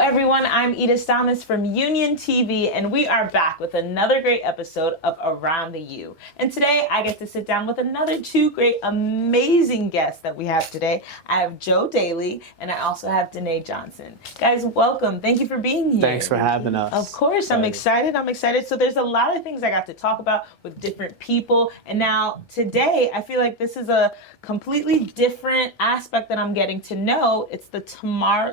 everyone, I'm Edith Thomas from Union TV, and we are back with another great episode of Around the U. And today I get to sit down with another two great, amazing guests that we have today. I have Joe Daly, and I also have Daly Johnson. Guys, welcome. Thank you for being here. Thanks for having us. Of course, I'm excited. So there's a lot of things I got to talk about with different people. And now today, I feel like this is a completely different aspect that I'm getting to know. It's the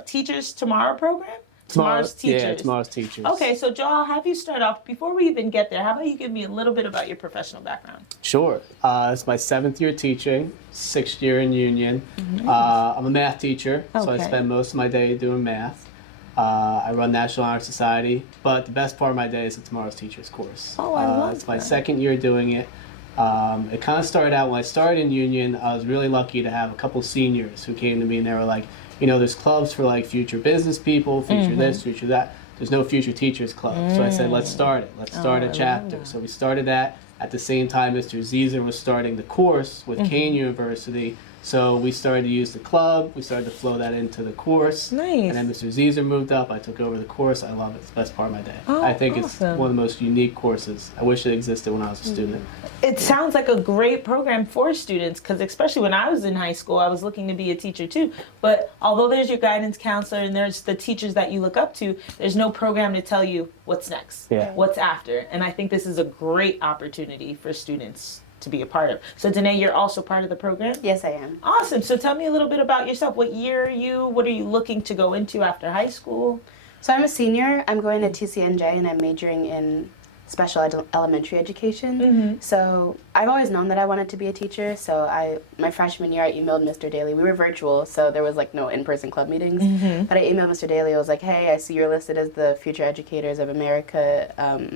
Teachers Tomorrow program? Tomorrow's Teachers. Yeah, Tomorrow's Teachers. Okay, so Joe, I'll have you start off. Before we even get there, how about you give me a little bit about your professional background? Sure. It's my 7th year teaching, 6th year in Union. I'm a math teacher, so I spend most of my day doing math. I run National Honor Society, but the best part of my day is the Tomorrow's Teachers course. Oh, I love It's my 2nd year doing it. It kind of started out when I started in Union. I was really lucky to have a couple seniors who came to me and they were like, you know, there's clubs for like future business people, future this, future that. There's no future teachers club. So I said, let's start it. Let's start a chapter. So we started that at the same time Mr. Zezer was starting the course with Kane University. So we started to use the club. We started to flow that into the course. Nice. And then Mr. Zezer moved up. I took over the course. I love it. It's the best part of my day. Oh, I think awesome. It's one of the most unique courses. I wish it existed when I was a student. It sounds like a great program for students, because especially when I was in high school, I was looking to be a teacher too. But although there's your guidance counselor and there's the teachers that you look up to, there's no program to tell you what's next, what's after. And I think this is a great opportunity for students to be a part of. So Danae, you're also part of the program? Yes, I am. Awesome. So tell me a little bit about yourself. What year are you? What are you looking to go into after high school? So I'm a senior. I'm going to TCNJ and I'm majoring in special elementary education. So I've always known that I wanted to be a teacher. So my freshman year I emailed Mr. Daly. We were virtual, so there was like no in-person club meetings. But I emailed Mr. Daly. I was like, hey, I see you're listed as the Future Educators of America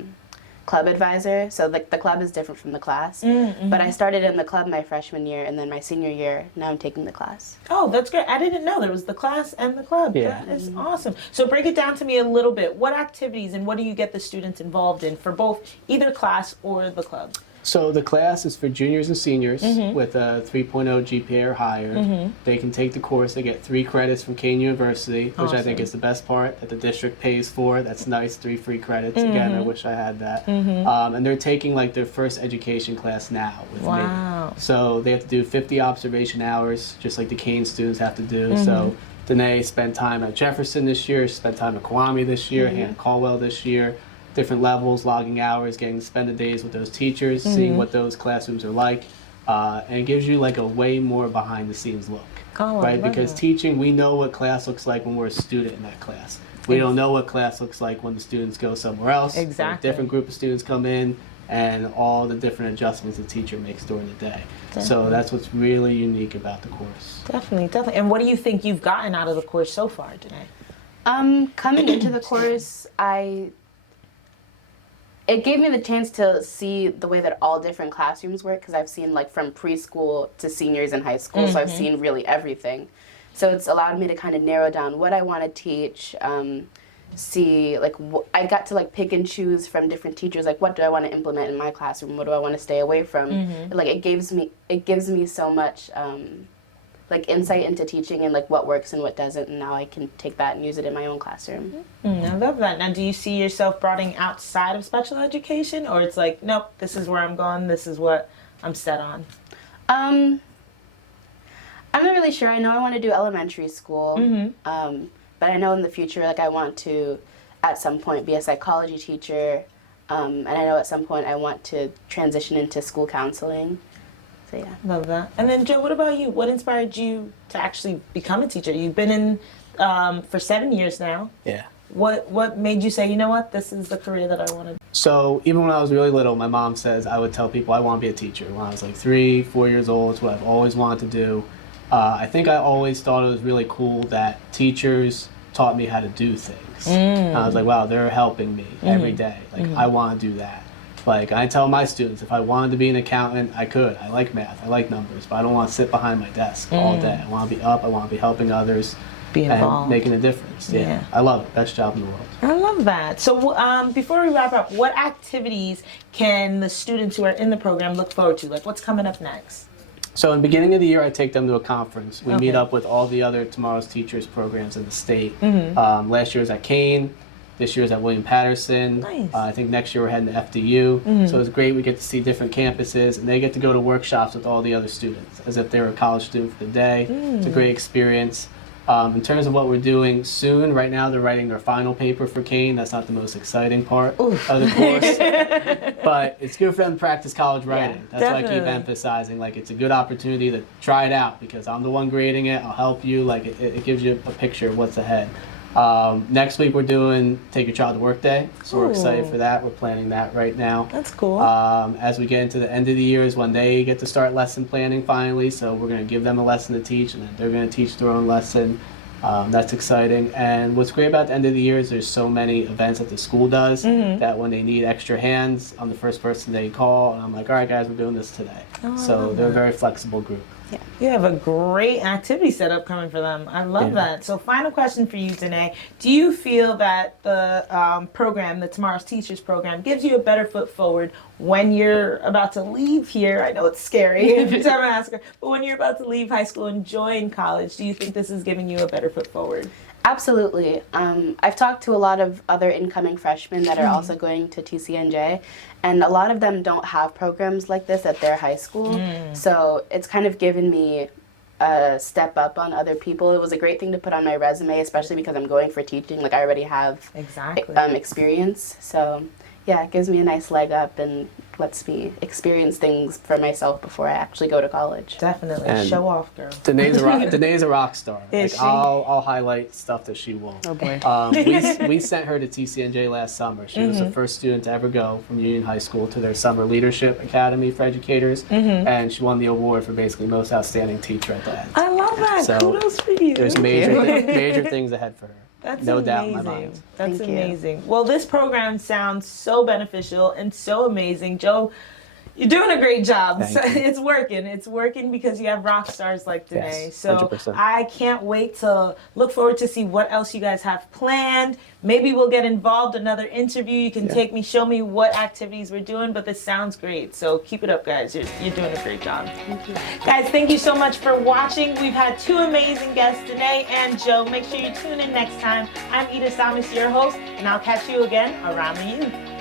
club advisor. So the club is different from the class. But I started in the club my freshman year, and then my senior year, now I'm taking the class. Oh, that's great. I didn't know there was the class and the club. Yeah. That is awesome. So break it down to me a little bit. What activities and what do you get the students involved in for both either class or the club? So the class is for juniors and seniors with a 3.0 GPA or higher. They can take the course. They get 3 credits from Kane University, which I think is the best part that the district pays for. That's nice, 3 free credits. Again, I wish I had that. And they're taking like their first education class now with me. So they have to do 50 observation hours, just like the Kane students have to do. So Danae spent time at Jefferson this year, spent time at Kwame this year, Hannah Caldwell this year. Different levels, logging hours, getting to spend the days with those teachers, seeing what those classrooms are like, and it gives you like a way more behind the scenes look, right? Because teaching, we know what class looks like when we're a student in that class. We don't know what class looks like when the students go somewhere else. Exactly. A different group of students come in, and all the different adjustments the teacher makes during the day. So that's what's really unique about the course. Definitely. And what do you think you've gotten out of the course so far, Danae? Coming into the course, it gave me the chance to see the way that all different classrooms work, because I've seen like from preschool to seniors in high school, so I've seen really everything. So it's allowed me to kind of narrow down what I want to teach, see like I got to like pick and choose from different teachers, like what do I want to implement in my classroom, what do I want to stay away from. Like it gives me so much like insight into teaching and like what works and what doesn't, and now I can take that and use it in my own classroom. I love that. Now, do you see yourself broadening outside of special education, or it's like, nope, this is where I'm going, this is what I'm set on? I'm not really sure. I know I want to do elementary school, but I know in the future, like I want to, at some point, be a psychology teacher, and I know at some point I want to transition into school counseling. So, yeah. Love that. And then Joe, what about you? What inspired you to actually become a teacher? You've been in for 7 years now. Yeah. What made you say, you know what, this is the career that I want to do? So even when I was really little, my mom says I would tell people I want to be a teacher. When I was like 3, 4 years old, it's what I've always wanted to do. I think I always thought it was really cool that teachers taught me how to do things. I was like, wow, they're helping me every day. Like I want to do that. Like I tell my students, if I wanted to be an accountant, I could. I like math, I like numbers, but I don't want to sit behind my desk all day. I want to be up, I want to be helping others. Be involved. And making a difference. Yeah. I love it. Best job in the world. I love that. So before we wrap up, what activities can the students who are in the program look forward to? Like what's coming up next? So in the beginning of the year, I take them to a conference. We meet up with all the other Tomorrow's Teachers programs in the state. Last year was at Kane. This year's at William Patterson. Nice. I think next year we're heading to FDU. So it's great. We get to see different campuses, and they get to go to workshops with all the other students as if they were a college student for the day. It's a great experience. In terms of what we're doing soon, right now they're writing their final paper for Kane. That's not the most exciting part of the course, but it's good for them to practice college writing. That's why I keep definitely. emphasizing, like, it's a good opportunity to try it out because I'm the one grading it. I'll help you. Like, it gives you a picture of what's ahead. Next week we're doing Take Your Child to Work Day, so we're excited for that. We're planning that right now. That's cool. As we get into the end of the year is when they get to start lesson planning finally, so we're going to give them a lesson to teach, and then they're going to teach their own lesson. That's exciting. And what's great about the end of the year is there's so many events that the school does that when they need extra hands, I'm the first person they call, and I'm like, all right, guys, we're doing this today. So they're a very flexible group. You have a great activity set up coming for them. I love that. So final question for you, Danae. Do you feel that the program, the Tomorrow's Teachers program, gives you a better foot forward when you're about to leave here? I know it's scary every time I ask her, but when you're about to leave high school and join college, do you think this is giving you a better foot forward? Absolutely. I've talked to a lot of other incoming freshmen that are also going to TCNJ, and a lot of them don't have programs like this at their high school. So it's kind of given me a step up on other people. It was a great thing to put on my resume, especially because I'm going for teaching. Like, I already have experience. So yeah, it gives me a nice leg up and lets me experience things for myself before I actually go to college. Definitely. And show off, girl. Danae's a rock star. Is Like, she? I'll highlight stuff that she won't. Oh boy. We sent her to TCNJ last summer. She was the first student to ever go from Union High School to their Summer Leadership Academy for educators, and she won the award for basically most outstanding teacher at the end. I love that. So, Kudos for you. There's major things ahead for her. That's no amazing. doubt in my mind. That's Thank you. amazing. Well, this program sounds so beneficial and so amazing. Joe, you're doing a great job. Thank you. It's working. It's working because you have rock stars like Danae. Yes, so 100%. I can't wait to look forward to see what else you guys have planned. Maybe we'll get involved, another interview. You can take me, show me what activities we're doing, but this sounds great. So keep it up, guys. You're doing a great job. Thank you. Guys, thank you so much for watching. We've had two amazing guests, Danae and Joe. Make sure you tune in next time. I'm Ida Samus, your host, and I'll catch you again around the U.